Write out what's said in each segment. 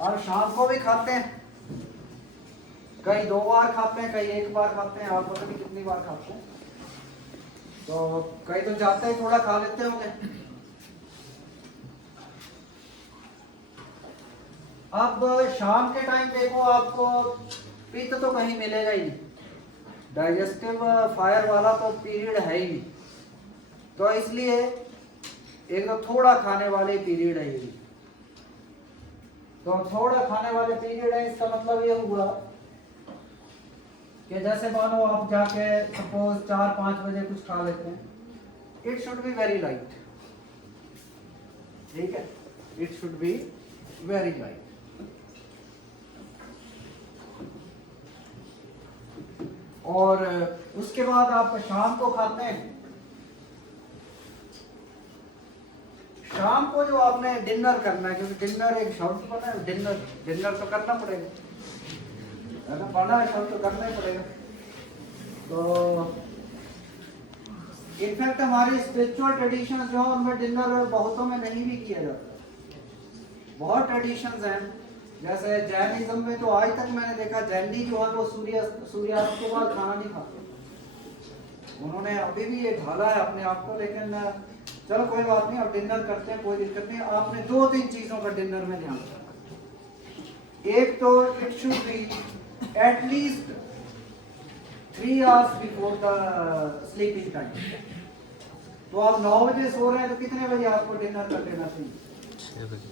और शाम को भी खाते हैं, कई 2 बार खाते हैं, कई 1 बार खाते हैं, आप पता नहीं कितनी बार खाते हैं। तो कई तो जाते ही थोड़ा खा लेते होंगे। अब शाम के टाइम देखो आपको पित्त तो कहीं मिलेगा ही नहीं, डाइजेस्टिव फायर वाला तो पीरियड है ही नहीं, तो इसलिए एक तो थोड़ा खाने वाले पीरियड है ये। तो थोड़ा खाने वाले पीरियड है, इसका मतलब ये हुआ कि जैसे मानो आप जाके सपोज 4-5 बजे कुछ खा लेते हैं, it should be very light, ठीक है, it should be very light. और उसके बाद आप शाम को खाते हैं, शाम को जो आपने डिनर करना है, क्योंकि डिनर एक शब्द बना है, डिनर तो करना पड़ेगा, है ना, बना है शब्द तो करना ही पड़ेगा। तो इनफैक्ट हमारी स्पिरिचुअल ट्रेडिशंस जो है उनमें डिनर बहुतों में नहीं भी किया जाता। बहुत ट्रेडिशंस हैं, जैसे जैनिज्म में तो आज तक मैंने देखा जैनी जो है वो सूर्यास्त के बाद खाना नहीं खाते। उन्होंने अभी भी ये ढाला है अपने आप को, लेकिन चलो कोई बात नहीं, अब डिनर करते हैं, कोई दिक्कत नहीं। आपने 2-3 चीजों का डिनर में ध्यान रखना। एक तो it should be at least 3 hours before the sleeping time. तो आप 9 बजे सो रहे हैं तो कितने बजे आपको डिनर कर लेना चाहिए? 6 बजे।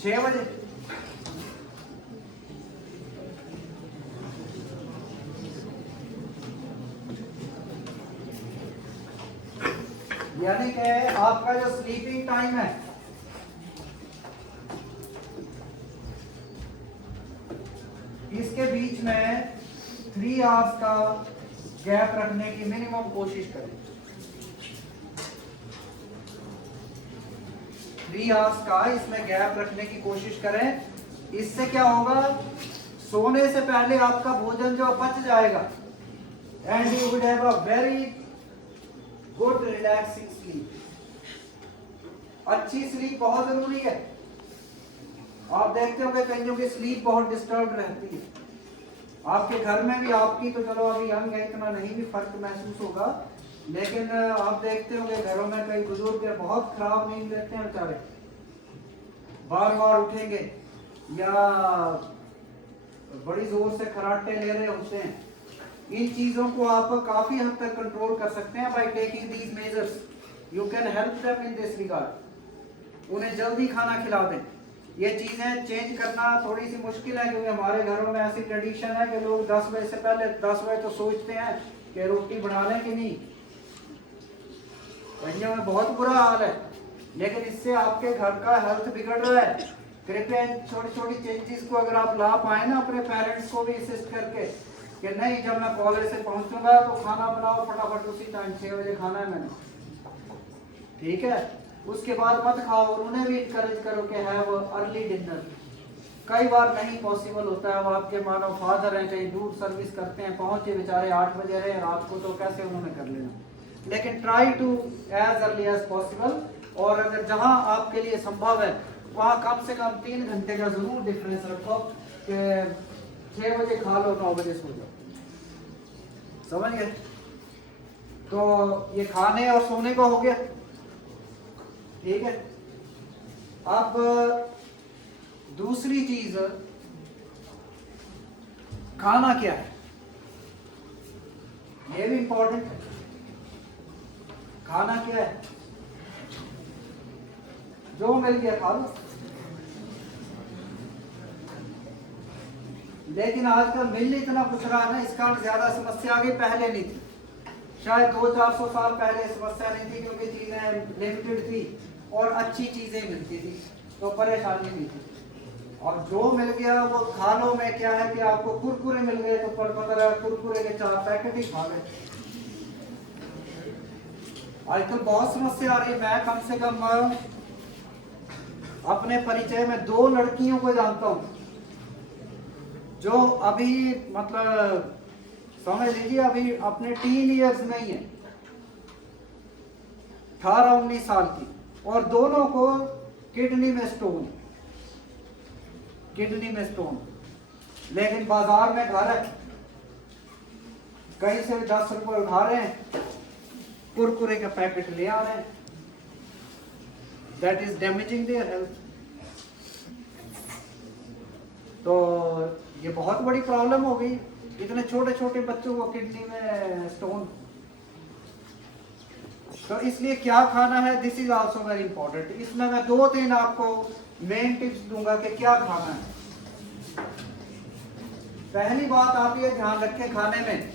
6 बजे। यानी कि आपका जो स्लीपिंग टाइम है इसके बीच में 3 आवर्स का गैप रखने की मिनिमम कोशिश करें। 3 आवर्स का इसमें गैप रखने की कोशिश करें। इससे क्या होगा, सोने से पहले आपका भोजन जो पच जाएगा and you would have a very good relaxing sleep. अच्छी स्लीप बहुत जरूरी है। आप देखते हो कि कईयों की स्लीप बहुत डिस्टर्ब रहती है। आपके घर में भी, आपकी तो चलो अभी यंग है, इतना नहीं भी फर्क महसूस होगा, लेकिन आप देखते होंगे घरों में कई बुजुर्ग बहुत खराब नींद लेते हैं बेचारे, बार बार उठेंगे या बड़ी जोर से खराटे ले रहे होते हैं। इन चीजों को आप काफी हद तक कंट्रोल कर सकते हैं by taking these measures. You can help them in this regard. उन्हें जल्दी खाना खिला दें। ये चीजें चेंज करना थोड़ी सी मुश्किल है, क्योंकि हमारे घरों में ऐसी ट्रेडिशन है कि लोग 10 बजे से पहले 10 बजे तो सोचते हैं कि रोटी बना लें कि नहीं। कहीं में बहुत बुरा हाल है, लेकिन इससे आपके घर का हेल्थ बिगड़ रहा है। कृपया इन छोटी छोटी चेंजेस को अगर आप ला पाए ना, अपने पेरेंट्स को भी असिस्ट करके कि नहीं, जब मैं कॉलेज से पहुंचूंगा तो खाना बनाओ फटाफट उसी टाइम, 6 बजे खाना है मैंने, ठीक है, उसके बाद मत खाओ। और उन्हें भी इनकरेज करो कि हैव अर्ली डिनर। कई बार नहीं पॉसिबल होता है। वो आपके मानो फादर हैं, कहीं दूर सर्विस करते हैं, पहुंचे बेचारे 8 बजे रहे रात को, तो कैसे उन्होंने कर लेना। लेकिन try to as early as possible. और अगर जहां आपके लिए संभव है वहां कम से कम 3 घंटे का जरूर डिफरेंस रखो कि 6 बजे खा लो, 9 बजे सो जाओ। समझ गए? तो ये खाने और सोने को हो गया, ठीक है। अब दूसरी चीज, खाना क्या है, ये भी इंपॉर्टेंट है। खाना क्या है? जो मिल गया खा लो। लेकिन आजकल मिल इतना कुछ रहा है ना, इस कारण ज्यादा समस्या आ गई। पहले नहीं थी, शायद 200-400 साल पहले समस्या नहीं थी, क्योंकि चीजें लिमिटेड थी और अच्छी चीजें मिलती थी, तो परेशानी नहीं थी। और जो मिल गया वो खा लो। में क्या है कि आपको कुरकुरे मिल गए तो पता लगा कुरकुरे के 4 पैकेट ही खा गए। आजकल बहुत समस्या आ रही है। मैं कम से कम अपने परिचय में 2 लड़कियों को जानता हूं जो अभी मतलब समझ लीजिए अभी अपने टीन ईयर्स में ही है, 18-19 साल की, और दोनों को किडनी में स्टोन, किडनी में स्टोन, लेकिन बाजार में घर है, कहीं से 10 रुपए उठा रहे हैं, कुरकुरे का पैकेट ले आ रहे हैं, that is damaging their health. तो ये बहुत बड़ी प्रॉब्लम हो गई, इतने छोटे छोटे बच्चों को किडनी में स्टोन। तो इसलिए क्या खाना है, this is also very important. इसमें मैं 2-3 आपको मेन टिप्स दूंगा कि क्या खाना है। पहली बात आप ये ध्यान रखें, खाने में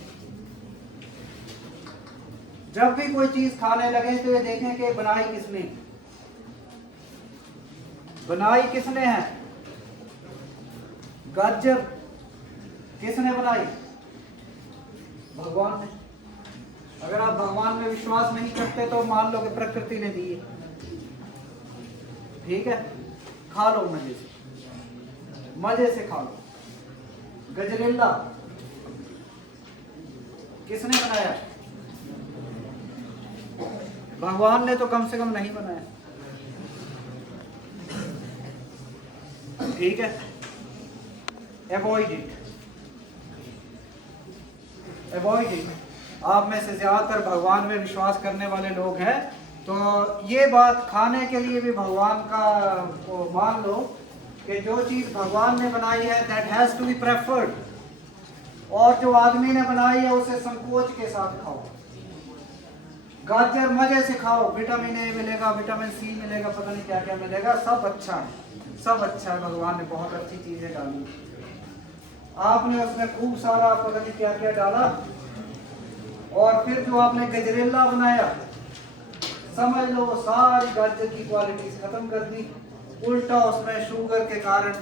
जब भी कोई चीज खाने लगे तो ये देखें कि बनाई किसने, बनाई किसने है। गाजर किसने बनाई? भगवान ने। अगर आप भगवान में विश्वास नहीं करते तो मान लो कि प्रकृति ने दी है, ठीक है, खा लो मजे से, मजे से खा लो। गजरेला किसने बनाया? भगवान ने तो कम से कम नहीं बनाया, ठीक है। Avoid it, avoid it. आप में से ज्यादातर भगवान में विश्वास करने वाले लोग हैं, तो ये बात खाने के लिए भी भगवान का वो मान लो कि जो चीज भगवान ने बनाई है that has to be preferred, और जो आदमी ने बनाई है उसे संकोच के साथ खाओ। गाजर मजे से खाओ, विटामिन ए मिलेगा, विटामिन सी मिलेगा, पता नहीं क्या क्या मिलेगा, सब अच्छा है, सब अच्छा है। भगवान ने बहुत अच्छी चीजें डाली, आपने उसमें खूब सारा पता नहीं क्या क्या डाला, और फिर जो आपने गजरेला बनाया, समझ लो सारी गाजर की क्वालिटीज खत्म कर दी। उल्टा उसमें शुगर के कारण,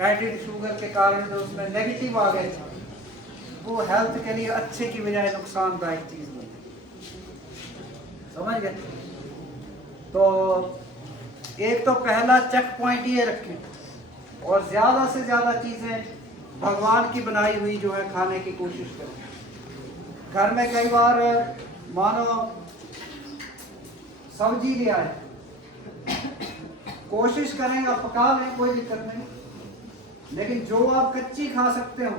एडिड शुगर के कारण जो उसमें नेगेटिव आ गए, वो हेल्थ के लिए अच्छे की बजाय नुकसानदायक चीज बनी। समझ गए? तो एक तो पहला चेक पॉइंट ये रखें, और ज्यादा से ज्यादा चीजें भगवान की बनाई हुई जो है खाने की कोशिश करें। घर में कई बार मानो सब्जी ले आए, कोशिश करें आप पका लें, कोई दिक्कत नहीं, लेकिन जो आप कच्ची खा सकते हो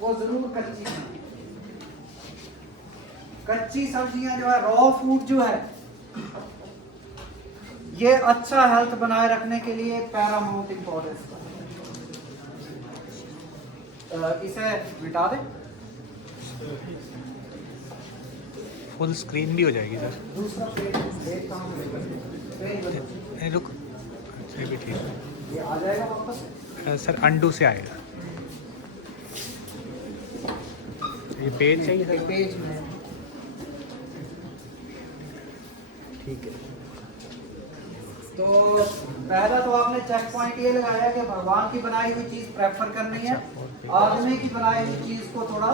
वो जरूर कच्ची खाएं। कच्ची सब्जियां जो है, रॉ फूड जो है, ये अच्छा हेल्थ बनाए रखने के लिए पैरामाउंट इंपॉर्टेंस है। इसे मिटा दें, फुल स्क्रीन भी हो जाएगी सर। दूसरा पेज कहाँ मिलेगा? नहीं रुक, ये भी ठीक है। ये आ जाएगा वापस सर अंडू से आएगा। ये पेज चाहिए सर? पेज में, ठीक है। तो पहला तो आपने चेक पॉइंट ये लगाया कि भगवान की बनाई हुई चीज प्रेफर करनी है, आदमी की बनाई हुई चीज को थोड़ा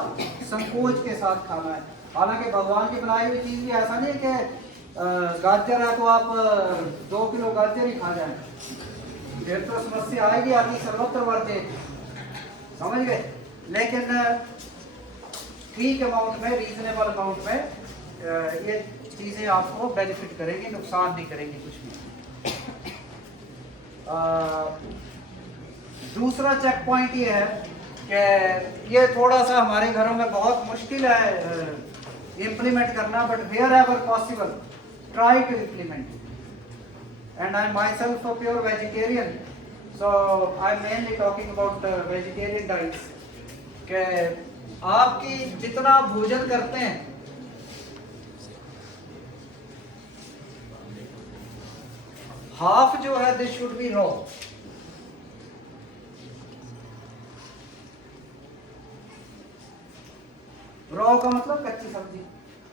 संकोच के साथ खाना है। हालांकि भगवान की बनाई हुई चीज भी ऐसा नहीं है कि गाजर है तो आप 2 किलो गाजर ही खा जाएं, फिर तो समस्या आएगी, आदमी सर्वत्र वर्ते, समझ गए। लेकिन ठीक अमाउंट में, रीजनेबल अमाउंट में ये चीजें आपको बेनिफिट करेंगी, नुकसान नहीं करेंगी कुछ भी। दूसरा चेक पॉइंट ये है कि ये थोड़ा सा हमारे घरों में बहुत मुश्किल है इम्प्लीमेंट करना, but wherever possible try to implement. And I am myself a pure vegetarian, so I am mainly talking about vegetarian diets, कि आपकी जितना भोजन करते हैं हाफ जो है this should be raw. Raw का मतलब कच्ची सब्जी,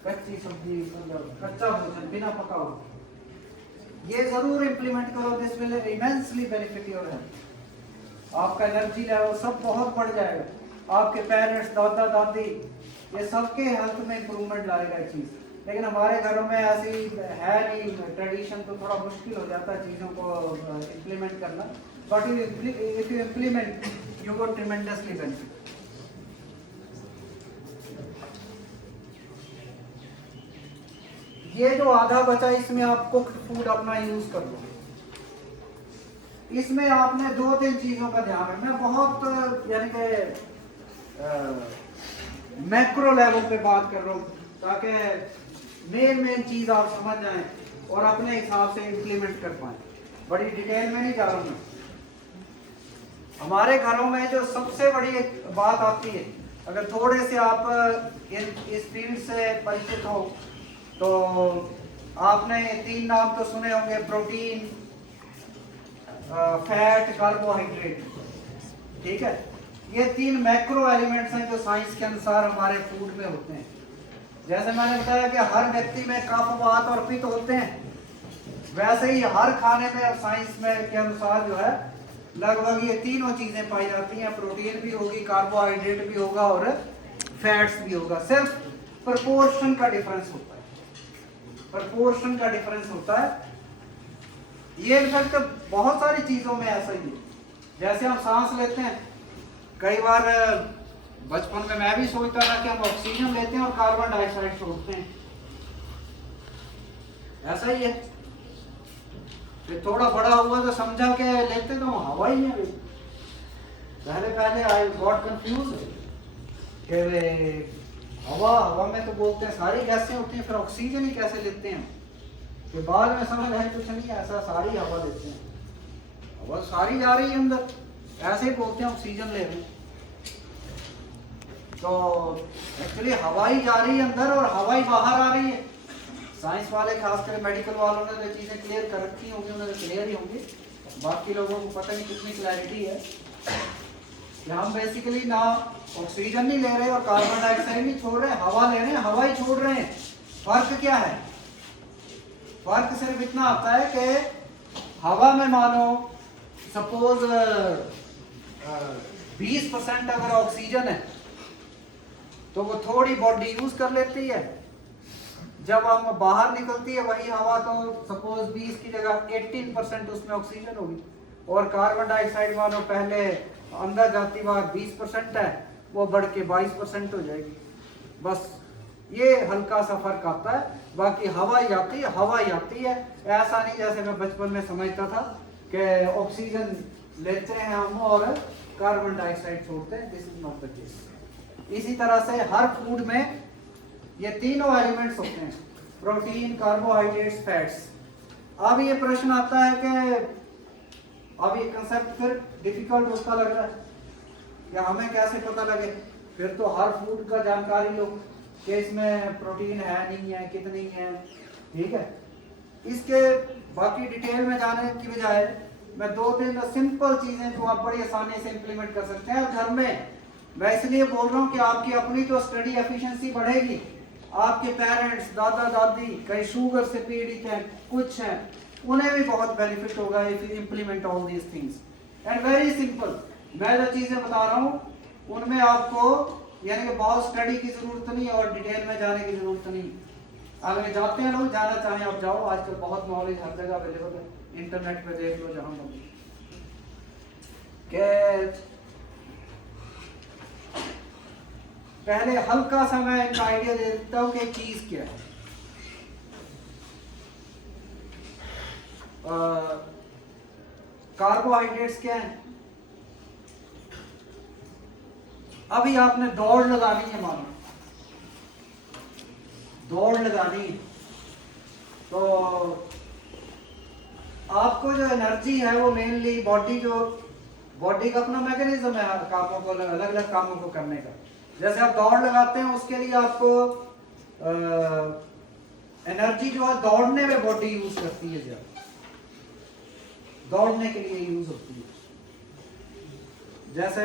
कच्ची सब्जी मतलब कच्चा भोजन बिना पका हुआ, ये जरूर इंप्लीमेंट करो। This will immensely benefit your health. आपका एनर्जी लेवल सब बहुत बढ़ जाएगा, आपके पेरेंट्स, दादा दादी, ये सबके हेल्थ में इंप्रूवमेंट लाएगा ये चीज। लेकिन हमारे घरों में ऐसी है नहीं ट्रेडिशन, तो थोड़ा मुश्किल हो जाता है चीज़ों को इम्प्लीमेंट करना, but if you implement you will tremendously benefit. ये जो आधा बचा इसमें आप कुक फूड अपना यूज कर लो, इसमें आपने 2-3 चीजों का ध्यान रखना है। बहुत यानी कि मैक्रो लेवल पे बात कर रहा हूँ, ताकि मेन चीज आप समझ जाएं और अपने हिसाब से इम्प्लीमेंट कर पाए। बड़ी डिटेल में नहीं जा रहा हूँ। हमारे घरों में जो सबसे बड़ी एक बात आती है, अगर थोड़े से आप इस फील्ड से परिचित हो तो आपने 3 नाम तो सुने होंगे, प्रोटीन, फैट, कार्बोहाइड्रेट। ठीक है, ये 3 मैक्रो एलिमेंट्स हैं जो साइंस के अनुसार हमारे फूड में होते हैं। जैसे मैंने बताया कि हर व्यक्ति में कफ, वात और पित्त होते हैं, वैसे ही हर खाने में अब साइंस में के अनुसार जो है लगभग ये तीनों चीजें पाई जाती हैं। प्रोटीन भी होगी, कार्बोहाइड्रेट भी होगा और फैट्स भी होगा। सिर्फ प्रोपोर्शन का डिफरेंस होता है, प्रोपोर्शन का डिफरेंस होता है। ये इनफैक्ट बहुत सारी चीजों में ऐसा ही है। जैसे हम सांस लेते हैं, कई बार बचपन में मैं भी सोचता था कि हम ऑक्सीजन लेते हैं और कार्बन डाइऑक्साइड छोड़ते हैं, ऐसा ही है। फिर थोड़ा बड़ा हुआ तो समझा कि लेते तो हवा ही है। पहले आई गॉट कंफ्यूज कि हवा में तो बोलते हैं सारी गैसें होती हैं, फिर ऑक्सीजन ही कैसे लेते हैं। फिर बाद में समझ आए कुछ नहीं ऐसा, सारी हवा लेते हैं, हवा सारी जा रही है अंदर, ऐसे ही बोलते हैं ऑक्सीजन ले रहे हैं। तो एक्चुअली हवा ही जा रही है अंदर और हवा ही बाहर आ रही है। साइंस वाले, खासकर मेडिकल वालों ने जो चीज़ें क्लियर कर रखी होंगी उन्हें तो क्लियर ही होंगी, बाकी लोगों को पता नहीं कितनी क्लैरिटी है कि हम बेसिकली ना ऑक्सीजन नहीं ले रहे और कार्बन डाइऑक्साइड नहीं छोड़ रहे, हवा ले रहे हैं, हवा ही छोड़ रहे हैं। फर्क क्या है? फर्क सिर्फ इतना आता है कि हवा में मानो सपोज 20% अगर ऑक्सीजन है तो वो थोड़ी बॉडी यूज कर लेती है। जब हम बाहर निकलती है वही हवा तो सपोज 20 की जगह 18% उसमें ऑक्सीजन होगी, और कार्बन डाइऑक्साइड मानो पहले अंदर जाती बार 20% है, वो बढ़ के 22% हो जाएगी। बस ये हल्का सा फर्क आता है, बाकी हवा ही आती है, हवा ही आती है। ऐसा नहीं जैसे मैं बचपन में समझता था कि ऑक्सीजन लेते हैं हम और कार्बन डाइऑक्साइड छोड़ते हैं। This is not the case. इसी तरह से हर फूड में ये तीनों एलिमेंट्स होते हैं, प्रोटीन, कार्बोहाइड्रेट्स, फैट्स। अब ये प्रश्न आता है कि अब ये कंसेप्ट फिर डिफिकल्ट होता लग रहा है कि हमें कैसे पता लगे। फिर तो हर फूड का जानकारी लो कि इसमें प्रोटीन है नहीं है, कितनी है। ठीक है, इसके बाकी डिटेल में जाने की बजाय मैं 2-3 सिंपल चीजें जो आप बड़ी आसानी से इंप्लीमेंट कर सकते हैं घर में। मैं इसलिए बोल रहा हूँ कि आपकी अपनी तो स्टडी एफिशिएंसी बढ़ेगी, आपके पेरेंट्स, दादा दादी कई शुगर से पीड़ित हैं, कुछ हैं, उन्हें भी बहुत बेनिफिट होगा if you implement all these things. And very simple, मैं जो चीजें बता रहा हूँ उनमें आपको यानी कि बहुत स्टडी की जरूरत नहीं और डिटेल में जाने की जरूरत नहीं। अगर जाते हैं लोग, जाना चाहें आप जाओ, आजकल बहुत नॉलेज हर जगह अवेलेबल है, इंटरनेट पे देख लो जहां मर्जी। पहले हल्का सा मैं इनका आइडिया दे देता हूँ कि चीज क्या है। कार्बोहाइड्रेट्स क्या है? अभी आपने दौड़ लगानी है, मानो दौड़ लगानी है, तो आपको जो एनर्जी है वो मेनली बॉडी का अपना मैकेनिज्म है कामों को, अलग अलग कामों को करने का। जैसे आप दौड़ लगाते हैं उसके लिए आपको एनर्जी जो है दौड़ने में बॉडी यूज करती है, ज्यादा दौड़ने के लिए यूज होती है। जैसे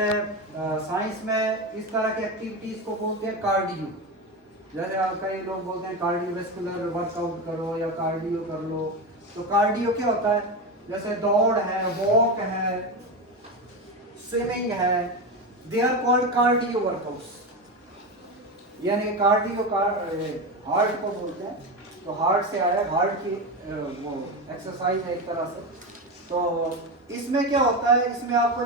साइंस में इस तरह की एक्टिविटीज को बोलते हैं कार्डियो। जैसे कई लोग बोलते हैं कार्डियोवैस्कुलर वर्कआउट करो या कार्डियो कर लो। तो कार्डियो क्या होता है? जैसे दौड़ है, वॉक है, स्विमिंग है, they are called cardio workouts. यानी कार्डियो हार्ट को बोलते हैं, तो हार्ट से आया, हार्ट की वो एक्सरसाइज है एक तरह से। तो इसमें क्या होता है, इसमें आपको